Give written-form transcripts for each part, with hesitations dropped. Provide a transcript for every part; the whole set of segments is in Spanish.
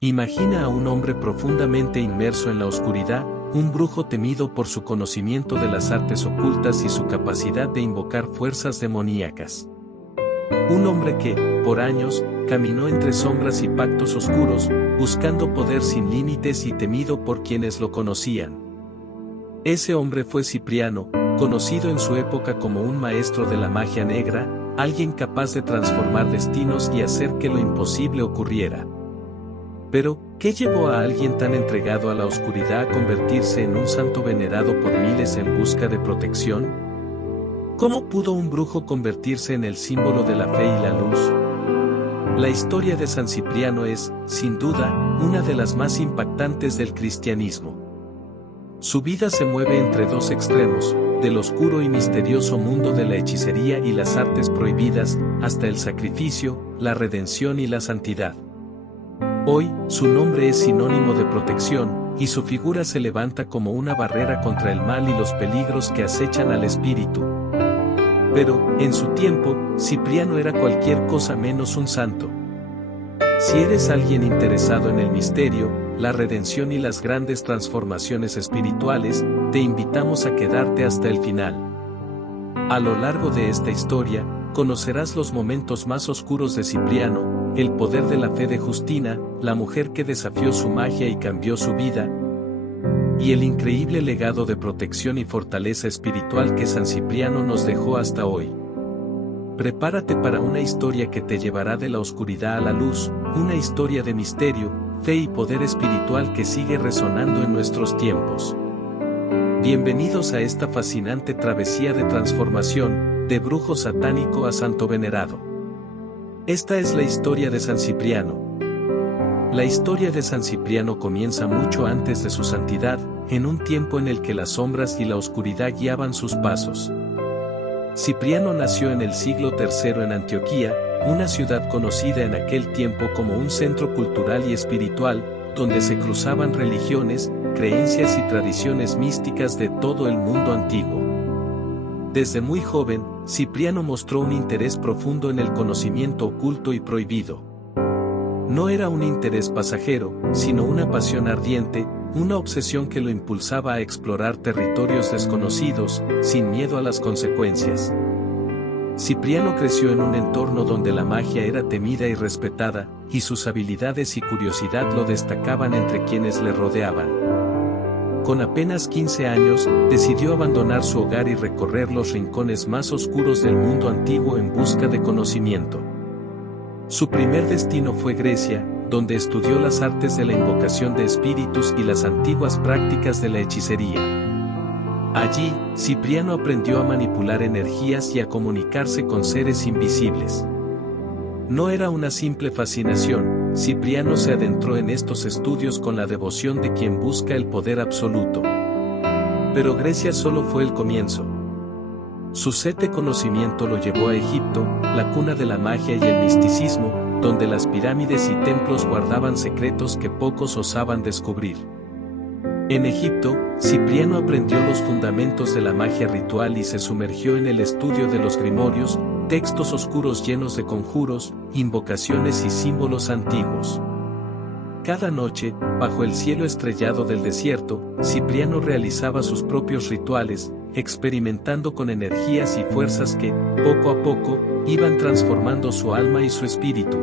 Imagina a un hombre profundamente inmerso en la oscuridad, un brujo temido por su conocimiento de las artes ocultas y su capacidad de invocar fuerzas demoníacas. Un hombre que, por años, caminó entre sombras y pactos oscuros, buscando poder sin límites y temido por quienes lo conocían. Ese hombre fue Cipriano, conocido en su época como un maestro de la magia negra, alguien capaz de transformar destinos y hacer que lo imposible ocurriera. Pero, ¿qué llevó a alguien tan entregado a la oscuridad a convertirse en un santo venerado por miles en busca de protección? ¿Cómo pudo un brujo convertirse en el símbolo de la fe y la luz? La historia de San Cipriano es, sin duda, una de las más impactantes del cristianismo. Su vida se mueve entre dos extremos, del oscuro y misterioso mundo de la hechicería y las artes prohibidas, hasta el sacrificio, la redención y la santidad. Hoy, su nombre es sinónimo de protección, y su figura se levanta como una barrera contra el mal y los peligros que acechan al espíritu. Pero, en su tiempo, Cipriano era cualquier cosa menos un santo. Si eres alguien interesado en el misterio, la redención y las grandes transformaciones espirituales, te invitamos a quedarte hasta el final. A lo largo de esta historia, conocerás los momentos más oscuros de Cipriano, el poder de la fe de Justina, la mujer que desafió su magia y cambió su vida, y el increíble legado de protección y fortaleza espiritual que San Cipriano nos dejó hasta hoy. Prepárate para una historia que te llevará de la oscuridad a la luz, una historia de misterio, fe y poder espiritual que sigue resonando en nuestros tiempos. Bienvenidos a esta fascinante travesía de transformación, de brujo satánico a santo venerado. Esta es la historia de San Cipriano. La historia de San Cipriano comienza mucho antes de su santidad, en un tiempo en el que las sombras y la oscuridad guiaban sus pasos. Cipriano nació en el siglo III en Antioquía, una ciudad conocida en aquel tiempo como un centro cultural y espiritual, donde se cruzaban religiones, creencias y tradiciones místicas de todo el mundo antiguo. Desde muy joven, Cipriano mostró un interés profundo en el conocimiento oculto y prohibido. No era un interés pasajero, sino una pasión ardiente, una obsesión que lo impulsaba a explorar territorios desconocidos, sin miedo a las consecuencias. Cipriano creció en un entorno donde la magia era temida y respetada, y sus habilidades y curiosidad lo destacaban entre quienes le rodeaban. Con apenas 15 años, decidió abandonar su hogar y recorrer los rincones más oscuros del mundo antiguo en busca de conocimiento. Su primer destino fue Grecia, donde estudió las artes de la invocación de espíritus y las antiguas prácticas de la hechicería. Allí, Cipriano aprendió a manipular energías y a comunicarse con seres invisibles. No era una simple fascinación, Cipriano se adentró en estos estudios con la devoción de quien busca el poder absoluto. Pero Grecia solo fue el comienzo. Su sed de conocimiento lo llevó a Egipto, la cuna de la magia y el misticismo, donde las pirámides y templos guardaban secretos que pocos osaban descubrir. En Egipto, Cipriano aprendió los fundamentos de la magia ritual y se sumergió en el estudio de los grimorios, textos oscuros llenos de conjuros, invocaciones y símbolos antiguos. Cada noche, bajo el cielo estrellado del desierto, Cipriano realizaba sus propios rituales, experimentando con energías y fuerzas que, poco a poco, iban transformando su alma y su espíritu.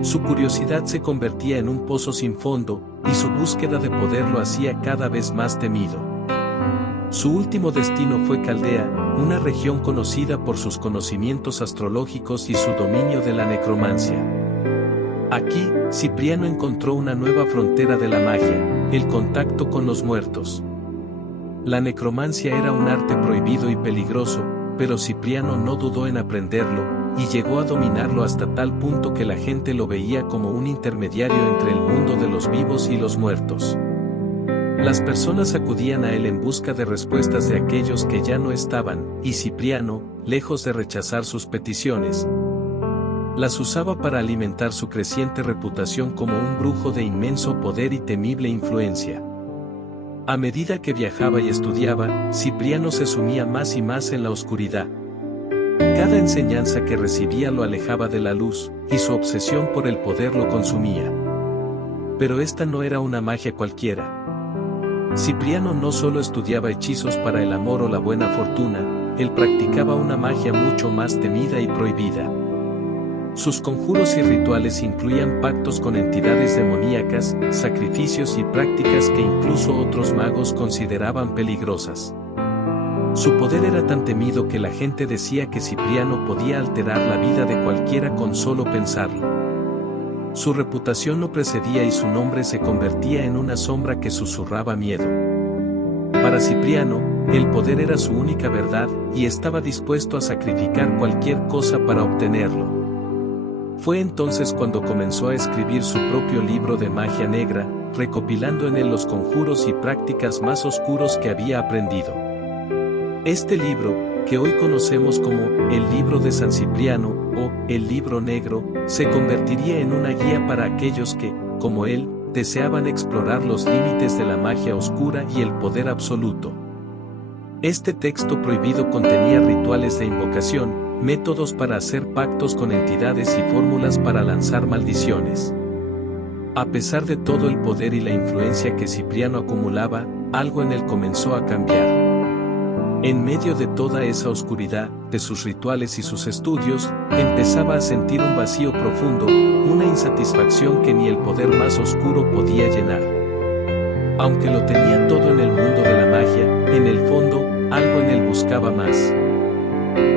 Su curiosidad se convertía en un pozo sin fondo, y su búsqueda de poder lo hacía cada vez más temido. Su último destino fue Caldea, una región conocida por sus conocimientos astrológicos y su dominio de la necromancia. Aquí, Cipriano encontró una nueva frontera de la magia, el contacto con los muertos. La necromancia era un arte prohibido y peligroso, pero Cipriano no dudó en aprenderlo, y llegó a dominarlo hasta tal punto que la gente lo veía como un intermediario entre el mundo de los vivos y los muertos. Las personas acudían a él en busca de respuestas de aquellos que ya no estaban, y Cipriano, lejos de rechazar sus peticiones, las usaba para alimentar su creciente reputación como un brujo de inmenso poder y temible influencia. A medida que viajaba y estudiaba, Cipriano se sumía más y más en la oscuridad. Cada enseñanza que recibía lo alejaba de la luz, y su obsesión por el poder lo consumía. Pero esta no era una magia cualquiera. Cipriano no solo estudiaba hechizos para el amor o la buena fortuna, él practicaba una magia mucho más temida y prohibida. Sus conjuros y rituales incluían pactos con entidades demoníacas, sacrificios y prácticas que incluso otros magos consideraban peligrosas. Su poder era tan temido que la gente decía que Cipriano podía alterar la vida de cualquiera con solo pensarlo. Su reputación lo precedía y su nombre se convertía en una sombra que susurraba miedo. Para Cipriano, el poder era su única verdad, y estaba dispuesto a sacrificar cualquier cosa para obtenerlo. Fue entonces cuando comenzó a escribir su propio libro de magia negra, recopilando en él los conjuros y prácticas más oscuros que había aprendido. Este libro, que hoy conocemos como el Libro de San Cipriano, o el Libro Negro, se convertiría en una guía para aquellos que, como él, deseaban explorar los límites de la magia oscura y el poder absoluto. Este texto prohibido contenía rituales de invocación, métodos para hacer pactos con entidades y fórmulas para lanzar maldiciones. A pesar de todo el poder y la influencia que Cipriano acumulaba, algo en él comenzó a cambiar. En medio de toda esa oscuridad, de sus rituales y sus estudios, empezaba a sentir un vacío profundo, una insatisfacción que ni el poder más oscuro podía llenar. Aunque lo tenía todo en el mundo de la magia, en el fondo, algo en él buscaba más.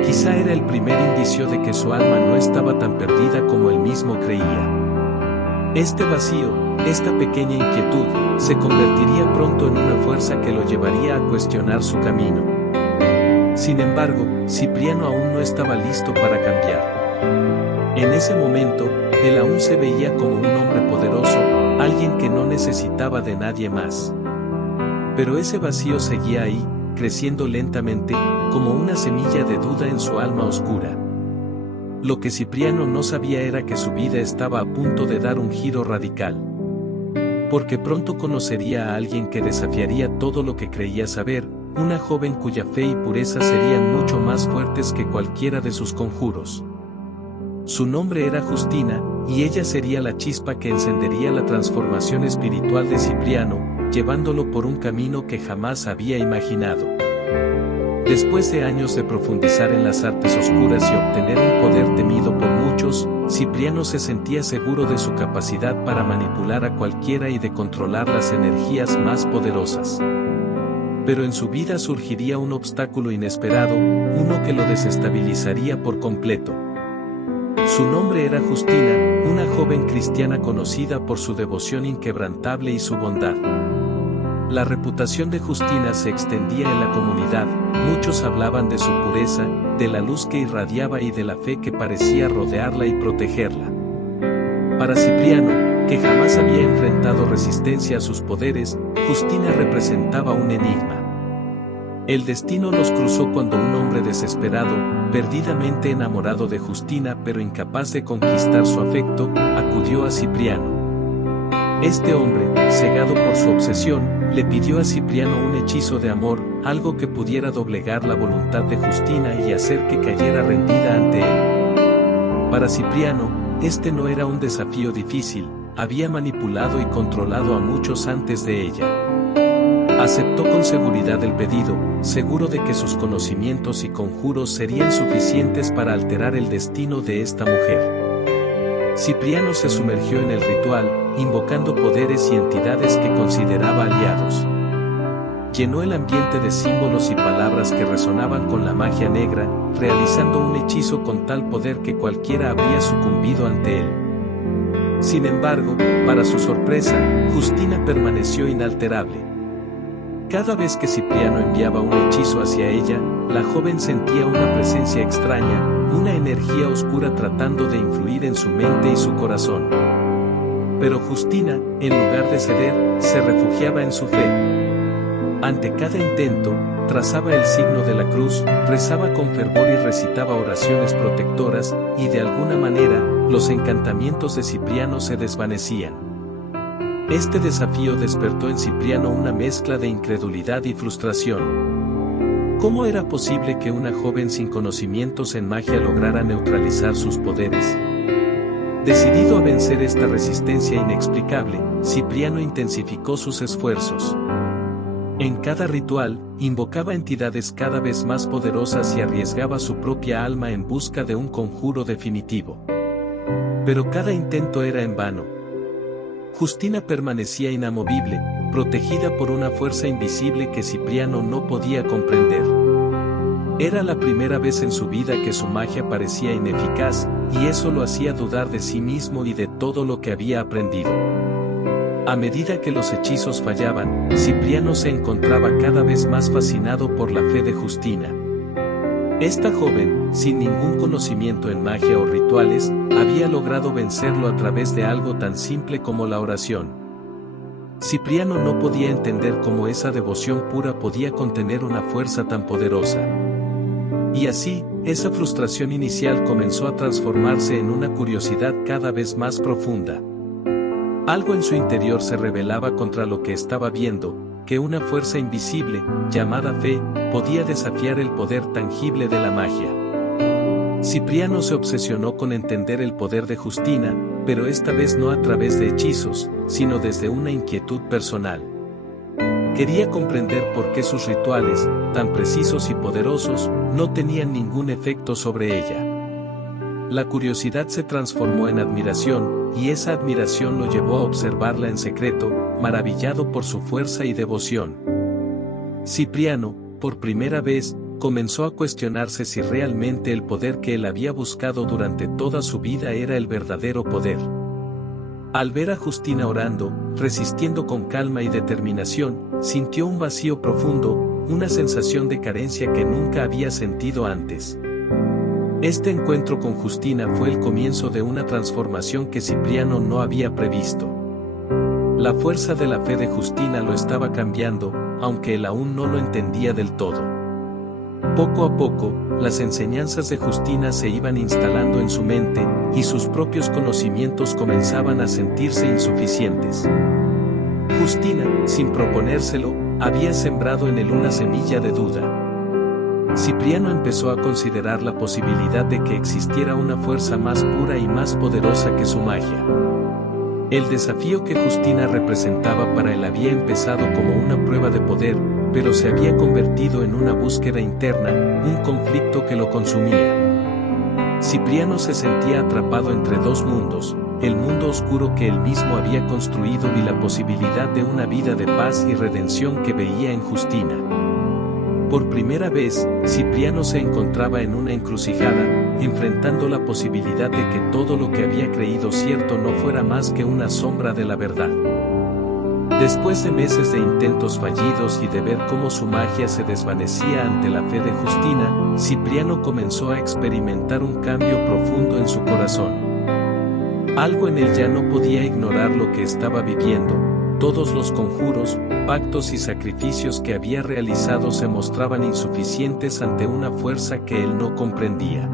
Quizá era el primer indicio de que su alma no estaba tan perdida como él mismo creía. Este vacío, esta pequeña inquietud, se convertiría pronto en una fuerza que lo llevaría a cuestionar su camino. Sin embargo, Cipriano aún no estaba listo para cambiar. En ese momento, él aún se veía como un hombre poderoso, alguien que no necesitaba de nadie más. Pero ese vacío seguía ahí, creciendo lentamente, como una semilla de duda en su alma oscura. Lo que Cipriano no sabía era que su vida estaba a punto de dar un giro radical. Porque pronto conocería a alguien que desafiaría todo lo que creía saber, una joven cuya fe y pureza serían mucho más fuertes que cualquiera de sus conjuros. Su nombre era Justina, y ella sería la chispa que encendería la transformación espiritual de Cipriano, llevándolo por un camino que jamás había imaginado. Después de años de profundizar en las artes oscuras y obtener un poder temido por muchos, Cipriano se sentía seguro de su capacidad para manipular a cualquiera y de controlar las energías más poderosas. Pero en su vida surgiría un obstáculo inesperado, uno que lo desestabilizaría por completo. Su nombre era Justina, una joven cristiana conocida por su devoción inquebrantable y su bondad. La reputación de Justina se extendía en la comunidad, muchos hablaban de su pureza, de la luz que irradiaba y de la fe que parecía rodearla y protegerla. Para Cipriano, que jamás había enfrentado resistencia a sus poderes, Justina representaba un enigma. El destino los cruzó cuando un hombre desesperado, perdidamente enamorado de Justina pero incapaz de conquistar su afecto, acudió a Cipriano. Este hombre, cegado por su obsesión, le pidió a Cipriano un hechizo de amor, algo que pudiera doblegar la voluntad de Justina y hacer que cayera rendida ante él. Para Cipriano, este no era un desafío difícil, había manipulado y controlado a muchos antes de ella. Aceptó con seguridad el pedido, seguro de que sus conocimientos y conjuros serían suficientes para alterar el destino de esta mujer. Cipriano se sumergió en el ritual, invocando poderes y entidades que consideraba aliados. Llenó el ambiente de símbolos y palabras que resonaban con la magia negra, realizando un hechizo con tal poder que cualquiera habría sucumbido ante él. Sin embargo, para su sorpresa, Justina permaneció inalterable. Cada vez que Cipriano enviaba un hechizo hacia ella, la joven sentía una presencia extraña, una energía oscura tratando de influir en su mente y su corazón. Pero Justina, en lugar de ceder, se refugiaba en su fe. Ante cada intento, trazaba el signo de la cruz, rezaba con fervor y recitaba oraciones protectoras, y de alguna manera, los encantamientos de Cipriano se desvanecían. Este desafío despertó en Cipriano una mezcla de incredulidad y frustración. ¿Cómo era posible que una joven sin conocimientos en magia lograra neutralizar sus poderes? Decidido a vencer esta resistencia inexplicable, Cipriano intensificó sus esfuerzos. En cada ritual, invocaba entidades cada vez más poderosas y arriesgaba su propia alma en busca de un conjuro definitivo. Pero cada intento era en vano. Justina permanecía inamovible, protegida por una fuerza invisible que Cipriano no podía comprender. Era la primera vez en su vida que su magia parecía ineficaz, y eso lo hacía dudar de sí mismo y de todo lo que había aprendido. A medida que los hechizos fallaban, Cipriano se encontraba cada vez más fascinado por la fe de Justina. Esta joven, sin ningún conocimiento en magia o rituales, había logrado vencerlo a través de algo tan simple como la oración. Cipriano no podía entender cómo esa devoción pura podía contener una fuerza tan poderosa. Y así, esa frustración inicial comenzó a transformarse en una curiosidad cada vez más profunda. Algo en su interior se rebelaba contra lo que estaba viendo, que una fuerza invisible, llamada fe, podía desafiar el poder tangible de la magia. Cipriano se obsesionó con entender el poder de Justina, pero esta vez no a través de hechizos, sino desde una inquietud personal. Quería comprender por qué sus rituales, tan precisos y poderosos, no tenían ningún efecto sobre ella. La curiosidad se transformó en admiración, y esa admiración lo llevó a observarla en secreto, maravillado por su fuerza y devoción. Cipriano, por primera vez, comenzó a cuestionarse si realmente el poder que él había buscado durante toda su vida era el verdadero poder. Al ver a Justina orando, resistiendo con calma y determinación, sintió un vacío profundo, una sensación de carencia que nunca había sentido antes. Este encuentro con Justina fue el comienzo de una transformación que Cipriano no había previsto. La fuerza de la fe de Justina lo estaba cambiando, aunque él aún no lo entendía del todo. Poco a poco, las enseñanzas de Justina se iban instalando en su mente, y sus propios conocimientos comenzaban a sentirse insuficientes. Justina, sin proponérselo, había sembrado en él una semilla de duda. Cipriano empezó a considerar la posibilidad de que existiera una fuerza más pura y más poderosa que su magia. El desafío que Justina representaba para él había empezado como una prueba de poder, pero se había convertido en una búsqueda interna, un conflicto que lo consumía. Cipriano se sentía atrapado entre dos mundos, el mundo oscuro que él mismo había construido y la posibilidad de una vida de paz y redención que veía en Justina. Por primera vez, Cipriano se encontraba en una encrucijada, enfrentando la posibilidad de que todo lo que había creído cierto no fuera más que una sombra de la verdad. Después de meses de intentos fallidos y de ver cómo su magia se desvanecía ante la fe de Justina, Cipriano comenzó a experimentar un cambio profundo en su corazón. Algo en él ya no podía ignorar lo que estaba viviendo. Todos los conjuros, pactos y sacrificios que había realizado se mostraban insuficientes ante una fuerza que él no comprendía.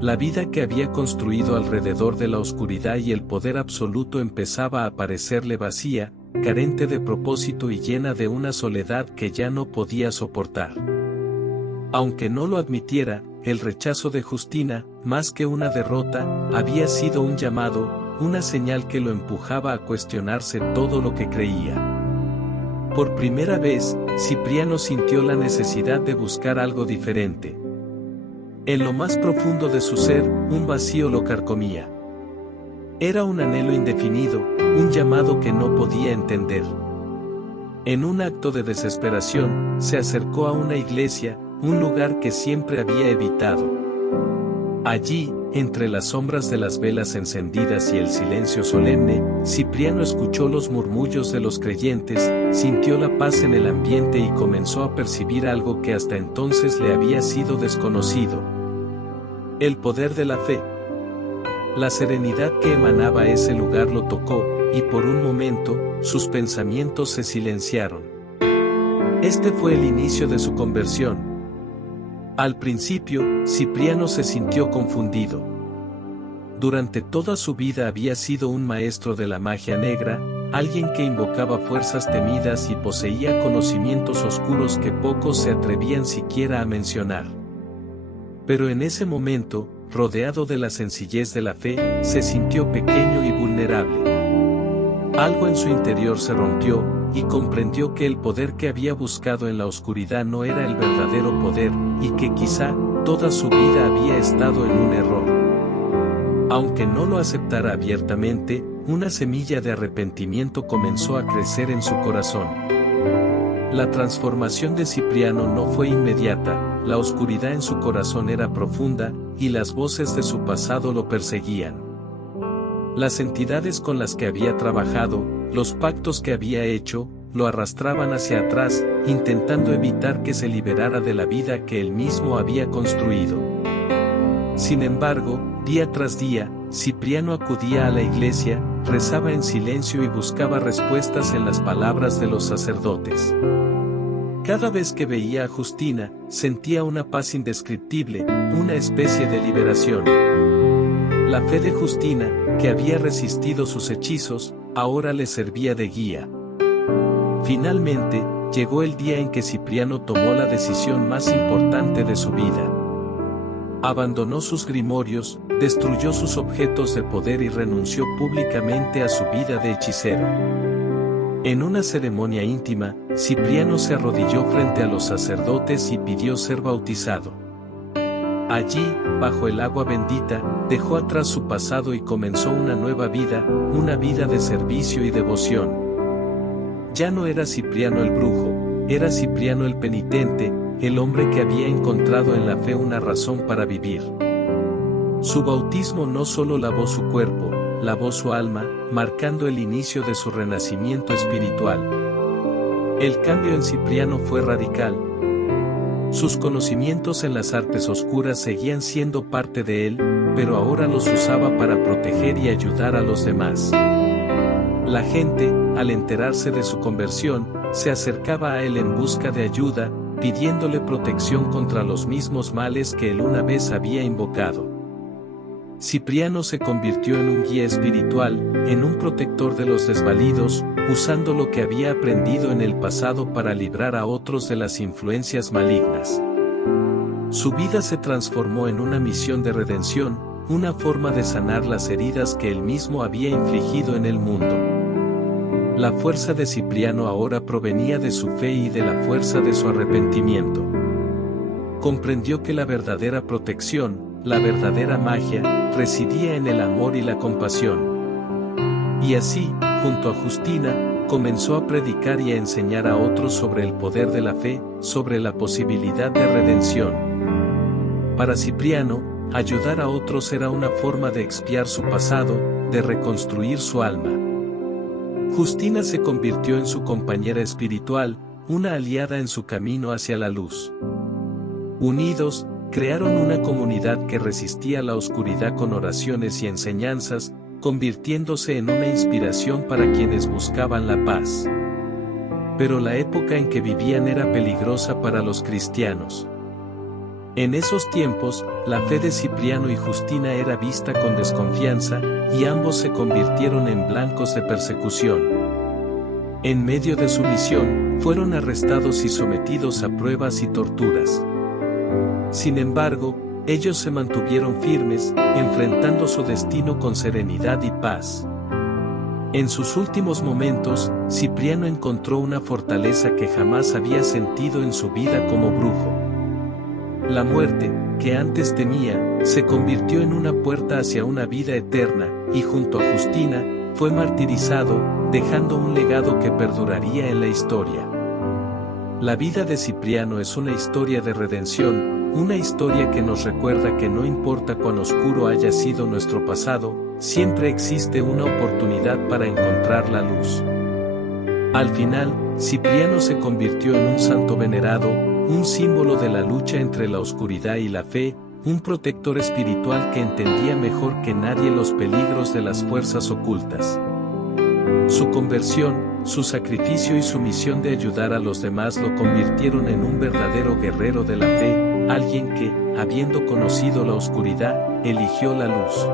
La vida que había construido alrededor de la oscuridad y el poder absoluto empezaba a parecerle vacía, carente de propósito y llena de una soledad que ya no podía soportar. Aunque no lo admitiera, el rechazo de Justina, más que una derrota, había sido un llamado, una señal que lo empujaba a cuestionarse todo lo que creía. Por primera vez, Cipriano sintió la necesidad de buscar algo diferente. En lo más profundo de su ser, un vacío lo carcomía. Era un anhelo indefinido, un llamado que no podía entender. En un acto de desesperación, se acercó a una iglesia, un lugar que siempre había evitado. Allí, entre las sombras de las velas encendidas y el silencio solemne, Cipriano escuchó los murmullos de los creyentes, sintió la paz en el ambiente y comenzó a percibir algo que hasta entonces le había sido desconocido. El poder de la fe. La serenidad que emanaba ese lugar lo tocó, y por un momento, sus pensamientos se silenciaron. Este fue el inicio de su conversión. Al principio, Cipriano se sintió confundido. Durante toda su vida había sido un maestro de la magia negra, alguien que invocaba fuerzas temidas y poseía conocimientos oscuros que pocos se atrevían siquiera a mencionar. Pero en ese momento, rodeado de la sencillez de la fe, se sintió pequeño y vulnerable. Algo en su interior se rompió, y comprendió que el poder que había buscado en la oscuridad no era el verdadero poder, y que quizá, toda su vida había estado en un error. Aunque no lo aceptara abiertamente, una semilla de arrepentimiento comenzó a crecer en su corazón. La transformación de Cipriano no fue inmediata, la oscuridad en su corazón era profunda, y las voces de su pasado lo perseguían. Las entidades con las que había trabajado, los pactos que había hecho, lo arrastraban hacia atrás, intentando evitar que se liberara de la vida que él mismo había construido. Sin embargo, día tras día, Cipriano acudía a la iglesia, rezaba en silencio y buscaba respuestas en las palabras de los sacerdotes. Cada vez que veía a Justina, sentía una paz indescriptible, una especie de liberación. La fe de Justina, que había resistido sus hechizos, ahora le servía de guía. Finalmente, llegó el día en que Cipriano tomó la decisión más importante de su vida. Abandonó sus grimorios, destruyó sus objetos de poder y renunció públicamente a su vida de hechicero. En una ceremonia íntima, Cipriano se arrodilló frente a los sacerdotes y pidió ser bautizado. Allí, bajo el agua bendita, dejó atrás su pasado y comenzó una nueva vida, una vida de servicio y devoción. Ya no era Cipriano el brujo, era Cipriano el penitente, el hombre que había encontrado en la fe una razón para vivir. Su bautismo no solo lavó su cuerpo, lavó su alma, marcando el inicio de su renacimiento espiritual. El cambio en Cipriano fue radical. Sus conocimientos en las artes oscuras seguían siendo parte de él, pero ahora los usaba para proteger y ayudar a los demás. La gente, al enterarse de su conversión, se acercaba a él en busca de ayuda, pidiéndole protección contra los mismos males que él una vez había invocado. Cipriano se convirtió en un guía espiritual, en un protector de los desvalidos, usando lo que había aprendido en el pasado para librar a otros de las influencias malignas. Su vida se transformó en una misión de redención, una forma de sanar las heridas que él mismo había infligido en el mundo. La fuerza de Cipriano ahora provenía de su fe y de la fuerza de su arrepentimiento. Comprendió que la verdadera protección, la verdadera magia, residía en el amor y la compasión. Y así, junto a Justina, comenzó a predicar y a enseñar a otros sobre el poder de la fe, sobre la posibilidad de redención. Para Cipriano, ayudar a otros era una forma de expiar su pasado, de reconstruir su alma. Justina se convirtió en su compañera espiritual, una aliada en su camino hacia la luz. Unidos, crearon una comunidad que resistía la oscuridad con oraciones y enseñanzas, convirtiéndose en una inspiración para quienes buscaban la paz. Pero la época en que vivían era peligrosa para los cristianos. En esos tiempos, la fe de Cipriano y Justina era vista con desconfianza, y ambos se convirtieron en blancos de persecución. En medio de su misión, fueron arrestados y sometidos a pruebas y torturas. Sin embargo, ellos se mantuvieron firmes, enfrentando su destino con serenidad y paz. En sus últimos momentos, Cipriano encontró una fortaleza que jamás había sentido en su vida como brujo. La muerte, que antes temía, se convirtió en una puerta hacia una vida eterna, y junto a Justina, fue martirizado, dejando un legado que perduraría en la historia. La vida de Cipriano es una historia de redención, una historia que nos recuerda que no importa cuán oscuro haya sido nuestro pasado, siempre existe una oportunidad para encontrar la luz. Al final, Cipriano se convirtió en un santo venerado, un símbolo de la lucha entre la oscuridad y la fe, un protector espiritual que entendía mejor que nadie los peligros de las fuerzas ocultas. Su conversión, su sacrificio y su misión de ayudar a los demás lo convirtieron en un verdadero guerrero de la fe, alguien que, habiendo conocido la oscuridad, eligió la luz.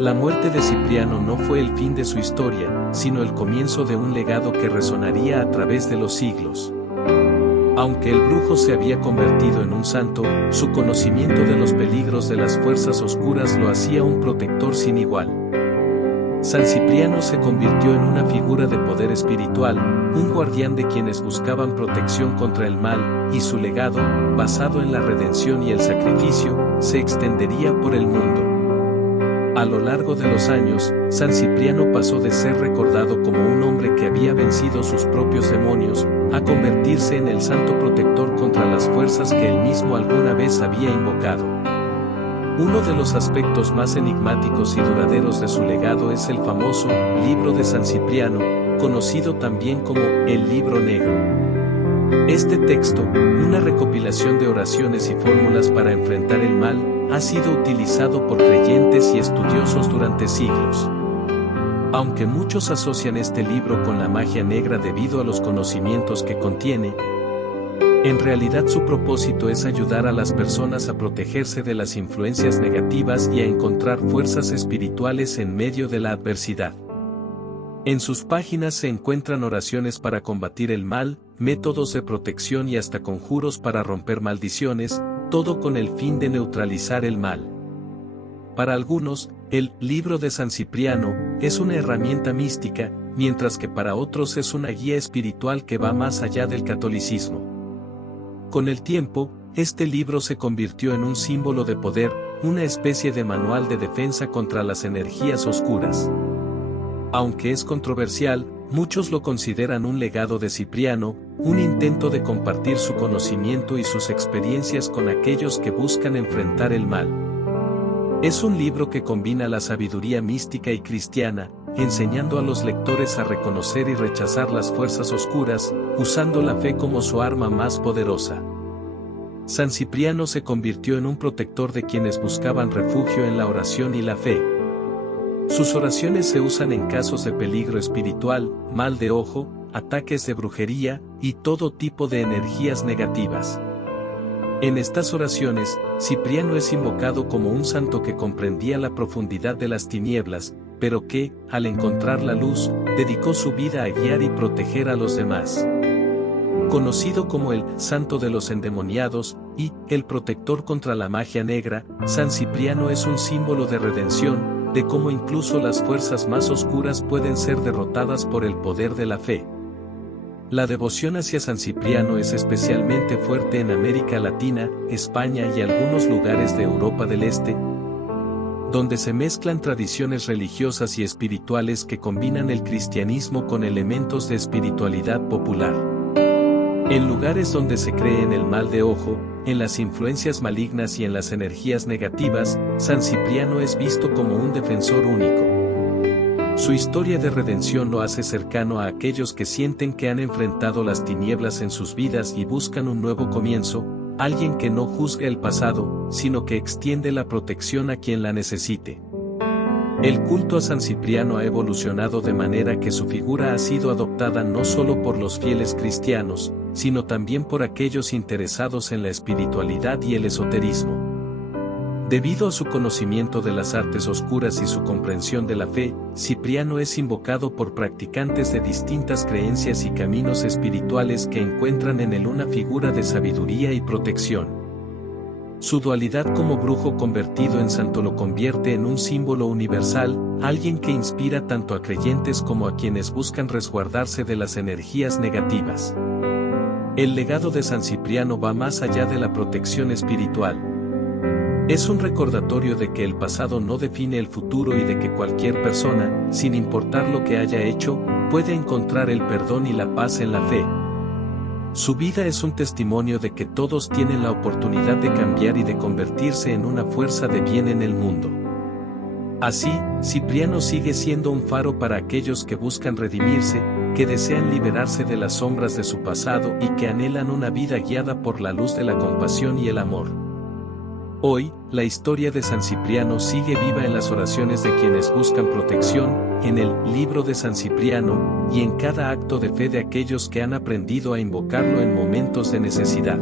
La muerte de Cipriano no fue el fin de su historia, sino el comienzo de un legado que resonaría a través de los siglos. Aunque el brujo se había convertido en un santo, su conocimiento de los peligros de las fuerzas oscuras lo hacía un protector sin igual. San Cipriano se convirtió en una figura de poder espiritual, un guardián de quienes buscaban protección contra el mal, y su legado, basado en la redención y el sacrificio, se extendería por el mundo. A lo largo de los años, San Cipriano pasó de ser recordado como un hombre que había vencido sus propios demonios, a convertirse en el santo protector contra las fuerzas que él mismo alguna vez había invocado. Uno de los aspectos más enigmáticos y duraderos de su legado es el famoso Libro de San Cipriano, conocido también como el Libro Negro. Este texto, una recopilación de oraciones y fórmulas para enfrentar el mal, ha sido utilizado por creyentes y estudiosos durante siglos. Aunque muchos asocian este libro con la magia negra debido a los conocimientos que contiene, en realidad su propósito es ayudar a las personas a protegerse de las influencias negativas y a encontrar fuerzas espirituales en medio de la adversidad. En sus páginas se encuentran oraciones para combatir el mal, métodos de protección y hasta conjuros para romper maldiciones, todo con el fin de neutralizar el mal. Para algunos, el Libro de San Cipriano es una herramienta mística, mientras que para otros es una guía espiritual que va más allá del catolicismo. Con el tiempo, este libro se convirtió en un símbolo de poder, una especie de manual de defensa contra las energías oscuras. Aunque es controversial, muchos lo consideran un legado de Cipriano, un intento de compartir su conocimiento y sus experiencias con aquellos que buscan enfrentar el mal. Es un libro que combina la sabiduría mística y cristiana, enseñando a los lectores a reconocer y rechazar las fuerzas oscuras, usando la fe como su arma más poderosa. San Cipriano se convirtió en un protector de quienes buscaban refugio en la oración y la fe. Sus oraciones se usan en casos de peligro espiritual, mal de ojo, ataques de brujería, y todo tipo de energías negativas. En estas oraciones, Cipriano es invocado como un santo que comprendía la profundidad de las tinieblas, pero que, al encontrar la luz, dedicó su vida a guiar y proteger a los demás. Conocido como el Santo de los Endemoniados y el protector contra la magia negra, San Cipriano es un símbolo de redención, de cómo incluso las fuerzas más oscuras pueden ser derrotadas por el poder de la fe. La devoción hacia San Cipriano es especialmente fuerte en América Latina, España y algunos lugares de Europa del Este, donde se mezclan tradiciones religiosas y espirituales que combinan el cristianismo con elementos de espiritualidad popular. En lugares donde se cree en el mal de ojo, en las influencias malignas y en las energías negativas, San Cipriano es visto como un defensor único. Su historia de redención lo hace cercano a aquellos que sienten que han enfrentado las tinieblas en sus vidas y buscan un nuevo comienzo, alguien que no juzga el pasado, sino que extiende la protección a quien la necesite. El culto a San Cipriano ha evolucionado de manera que su figura ha sido adoptada no solo por los fieles cristianos, sino también por aquellos interesados en la espiritualidad y el esoterismo. Debido a su conocimiento de las artes oscuras y su comprensión de la fe, Cipriano es invocado por practicantes de distintas creencias y caminos espirituales que encuentran en él una figura de sabiduría y protección. Su dualidad como brujo convertido en santo lo convierte en un símbolo universal, alguien que inspira tanto a creyentes como a quienes buscan resguardarse de las energías negativas. El legado de San Cipriano va más allá de la protección espiritual. Es un recordatorio de que el pasado no define el futuro y de que cualquier persona, sin importar lo que haya hecho, puede encontrar el perdón y la paz en la fe. Su vida es un testimonio de que todos tienen la oportunidad de cambiar y de convertirse en una fuerza de bien en el mundo. Así, Cipriano sigue siendo un faro para aquellos que buscan redimirse, que desean liberarse de las sombras de su pasado y que anhelan una vida guiada por la luz de la compasión y el amor. Hoy, la historia de San Cipriano sigue viva en las oraciones de quienes buscan protección, en el Libro de San Cipriano, y en cada acto de fe de aquellos que han aprendido a invocarlo en momentos de necesidad.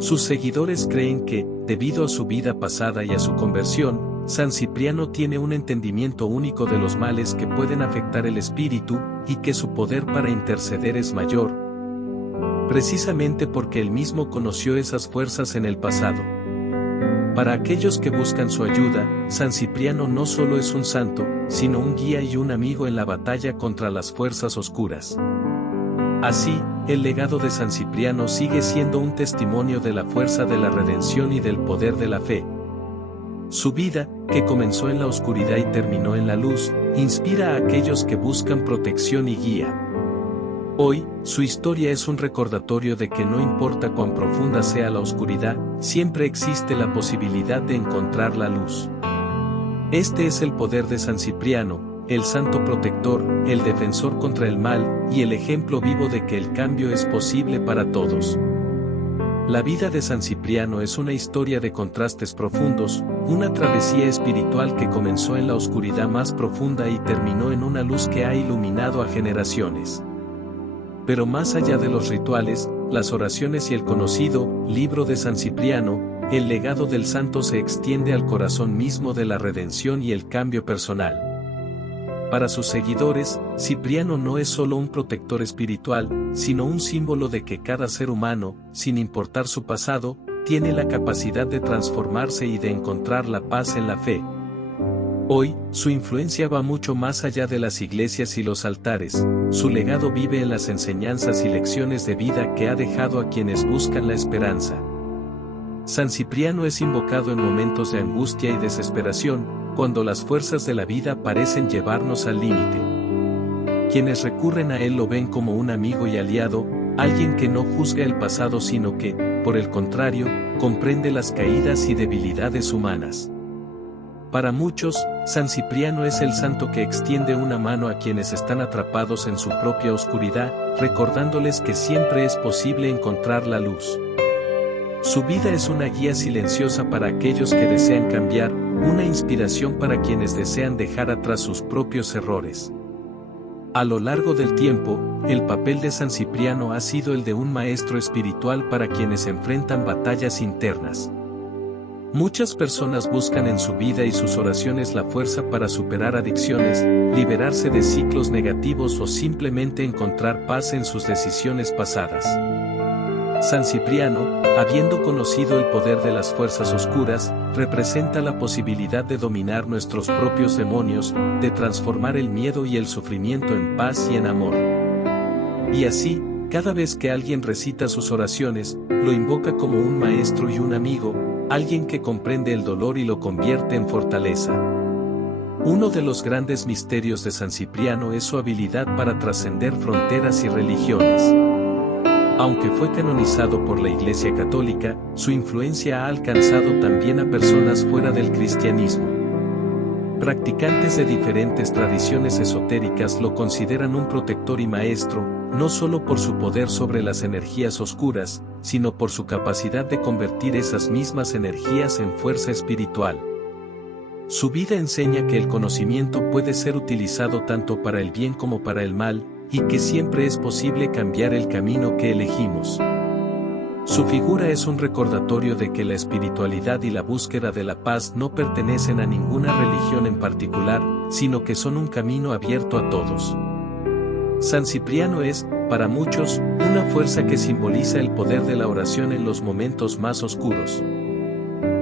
Sus seguidores creen que, debido a su vida pasada y a su conversión, San Cipriano tiene un entendimiento único de los males que pueden afectar el espíritu, y que su poder para interceder es mayor. precisamente porque él mismo conoció esas fuerzas en el pasado. Para aquellos que buscan su ayuda, San Cipriano no solo es un santo, sino un guía y un amigo en la batalla contra las fuerzas oscuras. Así, el legado de San Cipriano sigue siendo un testimonio de la fuerza de la redención y del poder de la fe. Su vida, que comenzó en la oscuridad y terminó en la luz, inspira a aquellos que buscan protección y guía. Hoy, su historia es un recordatorio de que no importa cuán profunda sea la oscuridad, siempre existe la posibilidad de encontrar la luz. Este es el poder de San Cipriano, el santo protector, el defensor contra el mal, y el ejemplo vivo de que el cambio es posible para todos. La vida de San Cipriano es una historia de contrastes profundos, una travesía espiritual que comenzó en la oscuridad más profunda y terminó en una luz que ha iluminado a generaciones. Pero más allá de los rituales, las oraciones y el conocido libro de San Cipriano, el legado del santo se extiende al corazón mismo de la redención y el cambio personal. Para sus seguidores, Cipriano no es solo un protector espiritual, sino un símbolo de que cada ser humano, sin importar su pasado, tiene la capacidad de transformarse y de encontrar la paz en la fe. Hoy, su influencia va mucho más allá de las iglesias y los altares, su legado vive en las enseñanzas y lecciones de vida que ha dejado a quienes buscan la esperanza. San Cipriano es invocado en momentos de angustia y desesperación, cuando las fuerzas de la vida parecen llevarnos al límite. Quienes recurren a él lo ven como un amigo y aliado, alguien que no juzga el pasado sino que, por el contrario, comprende las caídas y debilidades humanas. Para muchos, San Cipriano es el santo que extiende una mano a quienes están atrapados en su propia oscuridad, recordándoles que siempre es posible encontrar la luz. Su vida es una guía silenciosa para aquellos que desean cambiar, una inspiración para quienes desean dejar atrás sus propios errores. A lo largo del tiempo, el papel de San Cipriano ha sido el de un maestro espiritual para quienes enfrentan batallas internas. Muchas personas buscan en su vida y sus oraciones la fuerza para superar adicciones, liberarse de ciclos negativos o simplemente encontrar paz en sus decisiones pasadas. San Cipriano, habiendo conocido el poder de las fuerzas oscuras, representa la posibilidad de dominar nuestros propios demonios, de transformar el miedo y el sufrimiento en paz y en amor. Y así, cada vez que alguien recita sus oraciones, lo invoca como un maestro y un amigo, alguien que comprende el dolor y lo convierte en fortaleza. Uno de los grandes misterios de San Cipriano es su habilidad para trascender fronteras y religiones. Aunque fue canonizado por la Iglesia Católica, su influencia ha alcanzado también a personas fuera del cristianismo. Practicantes de diferentes tradiciones esotéricas lo consideran un protector y maestro, no solo por su poder sobre las energías oscuras, sino por su capacidad de convertir esas mismas energías en fuerza espiritual. Su vida enseña que el conocimiento puede ser utilizado tanto para el bien como para el mal, y que siempre es posible cambiar el camino que elegimos. Su figura es un recordatorio de que la espiritualidad y la búsqueda de la paz no pertenecen a ninguna religión en particular, sino que son un camino abierto a todos. San Cipriano es, para muchos, una fuerza que simboliza el poder de la oración en los momentos más oscuros.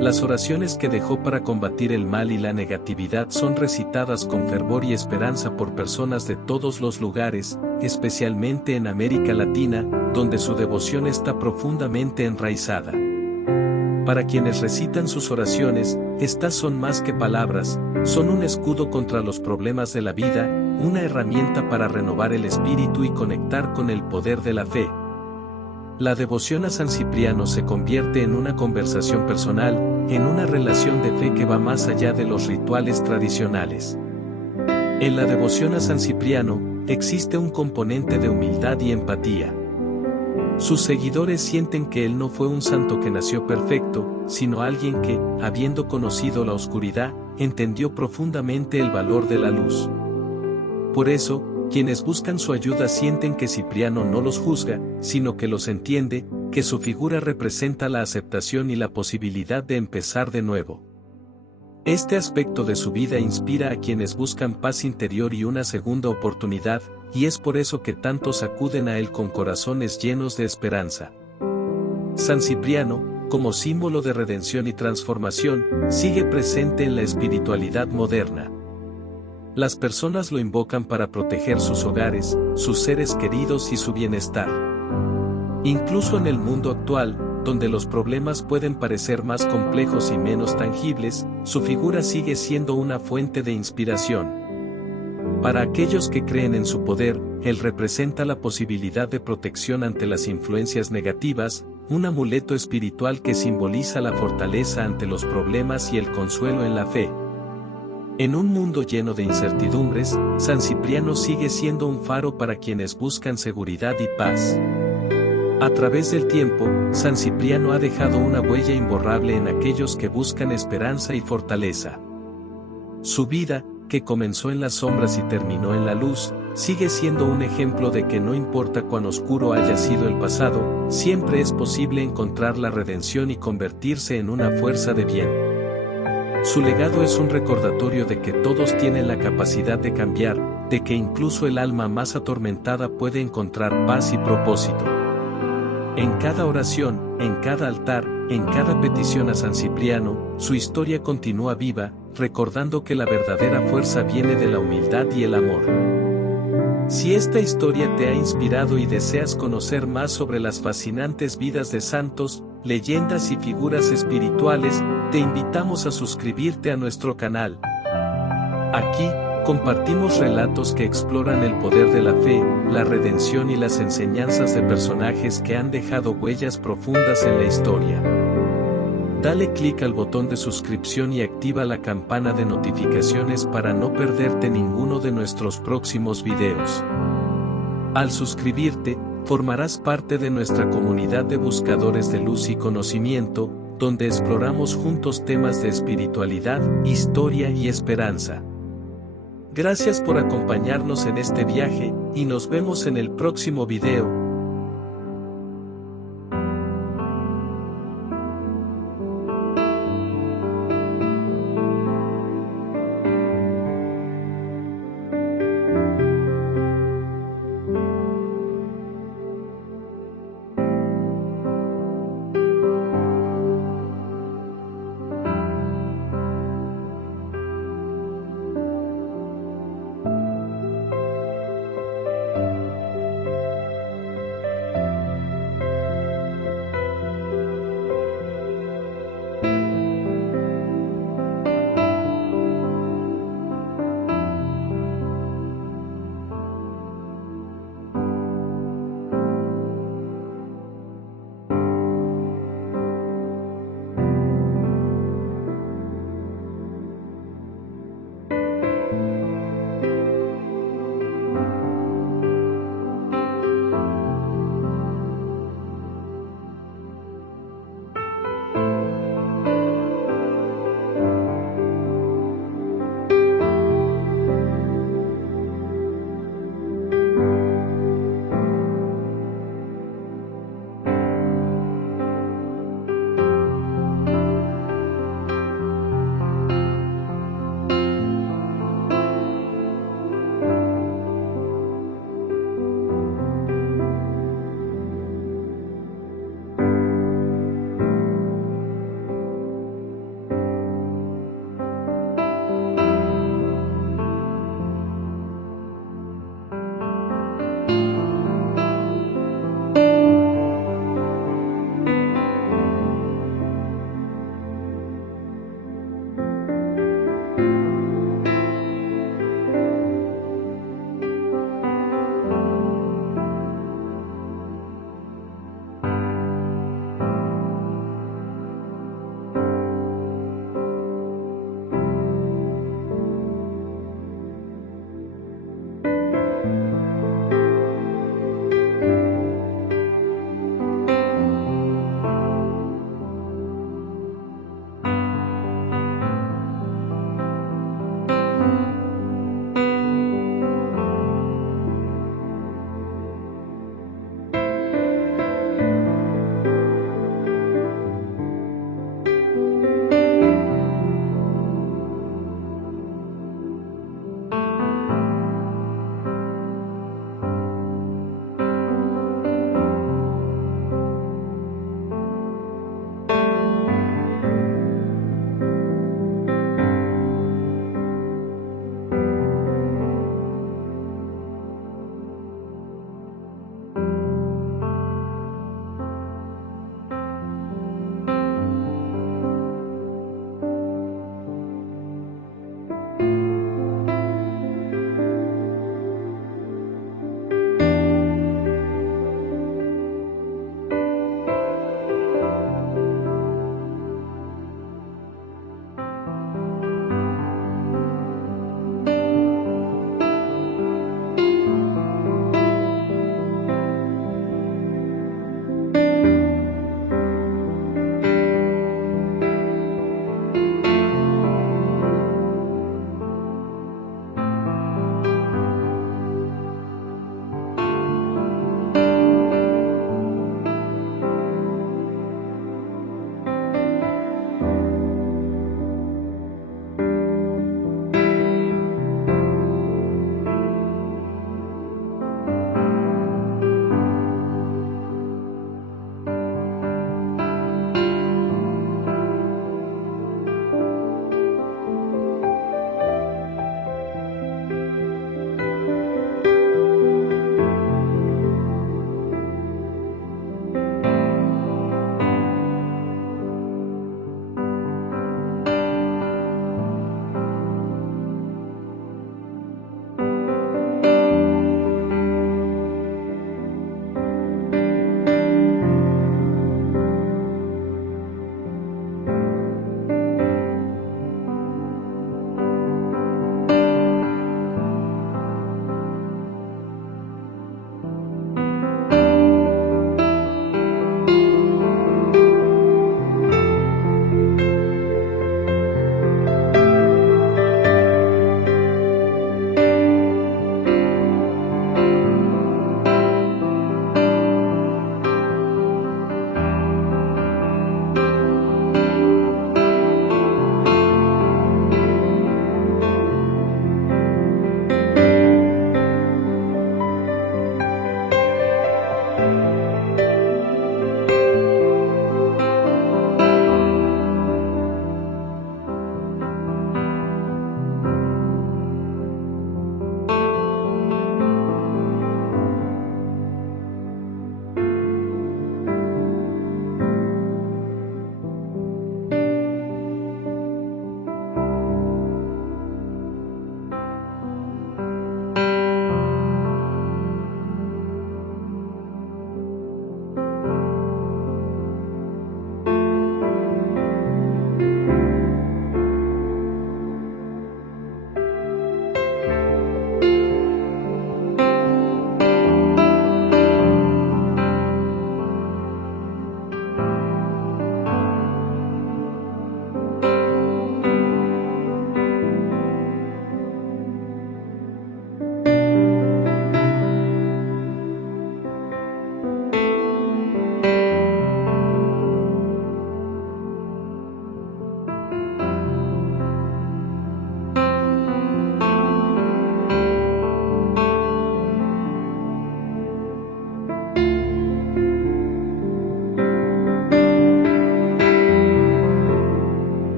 Las oraciones que dejó para combatir el mal y la negatividad son recitadas con fervor y esperanza por personas de todos los lugares, especialmente en América Latina, donde su devoción está profundamente enraizada. Para quienes recitan sus oraciones, estas son más que palabras, son un escudo contra los problemas de la vida, una herramienta para renovar el espíritu y conectar con el poder de la fe. La devoción a San Cipriano se convierte en una conversación personal, en una relación de fe que va más allá de los rituales tradicionales. En la devoción a San Cipriano, existe un componente de humildad y empatía. Sus seguidores sienten que él no fue un santo que nació perfecto, sino alguien que, habiendo conocido la oscuridad, entendió profundamente el valor de la luz. Por eso, quienes buscan su ayuda sienten que Cipriano no los juzga, sino que los entiende, que su figura representa la aceptación y la posibilidad de empezar de nuevo. Este aspecto de su vida inspira a quienes buscan paz interior y una segunda oportunidad, y es por eso que tantos acuden a él con corazones llenos de esperanza. San Cipriano, como símbolo de redención y transformación, sigue presente en la espiritualidad moderna. Las personas lo invocan para proteger sus hogares, sus seres queridos y su bienestar. Incluso en el mundo actual, donde los problemas pueden parecer más complejos y menos tangibles, su figura sigue siendo una fuente de inspiración. Para aquellos que creen en su poder, él representa la posibilidad de protección ante las influencias negativas, un amuleto espiritual que simboliza la fortaleza ante los problemas y el consuelo en la fe. En un mundo lleno de incertidumbres, San Cipriano sigue siendo un faro para quienes buscan seguridad y paz. A través del tiempo, San Cipriano ha dejado una huella imborrable en aquellos que buscan esperanza y fortaleza. Su vida, que comenzó en las sombras y terminó en la luz, sigue siendo un ejemplo de que no importa cuán oscuro haya sido el pasado, siempre es posible encontrar la redención y convertirse en una fuerza de bien. Su legado es un recordatorio de que todos tienen la capacidad de cambiar, de que incluso el alma más atormentada puede encontrar paz y propósito. En cada oración, en cada altar, en cada petición a San Cipriano, su historia continúa viva, recordando que la verdadera fuerza viene de la humildad y el amor. Si esta historia te ha inspirado y deseas conocer más sobre las fascinantes vidas de santos, leyendas y figuras espirituales, te invitamos a suscribirte a nuestro canal. Aquí, compartimos relatos que exploran el poder de la fe, la redención y las enseñanzas de personajes que han dejado huellas profundas en la historia. Dale clic al botón de suscripción y activa la campana de notificaciones para no perderte ninguno de nuestros próximos videos. Al suscribirte, formarás parte de nuestra comunidad de buscadores de luz y conocimiento, donde exploramos juntos temas de espiritualidad, historia y esperanza. Gracias por acompañarnos en este viaje, y nos vemos en el próximo video.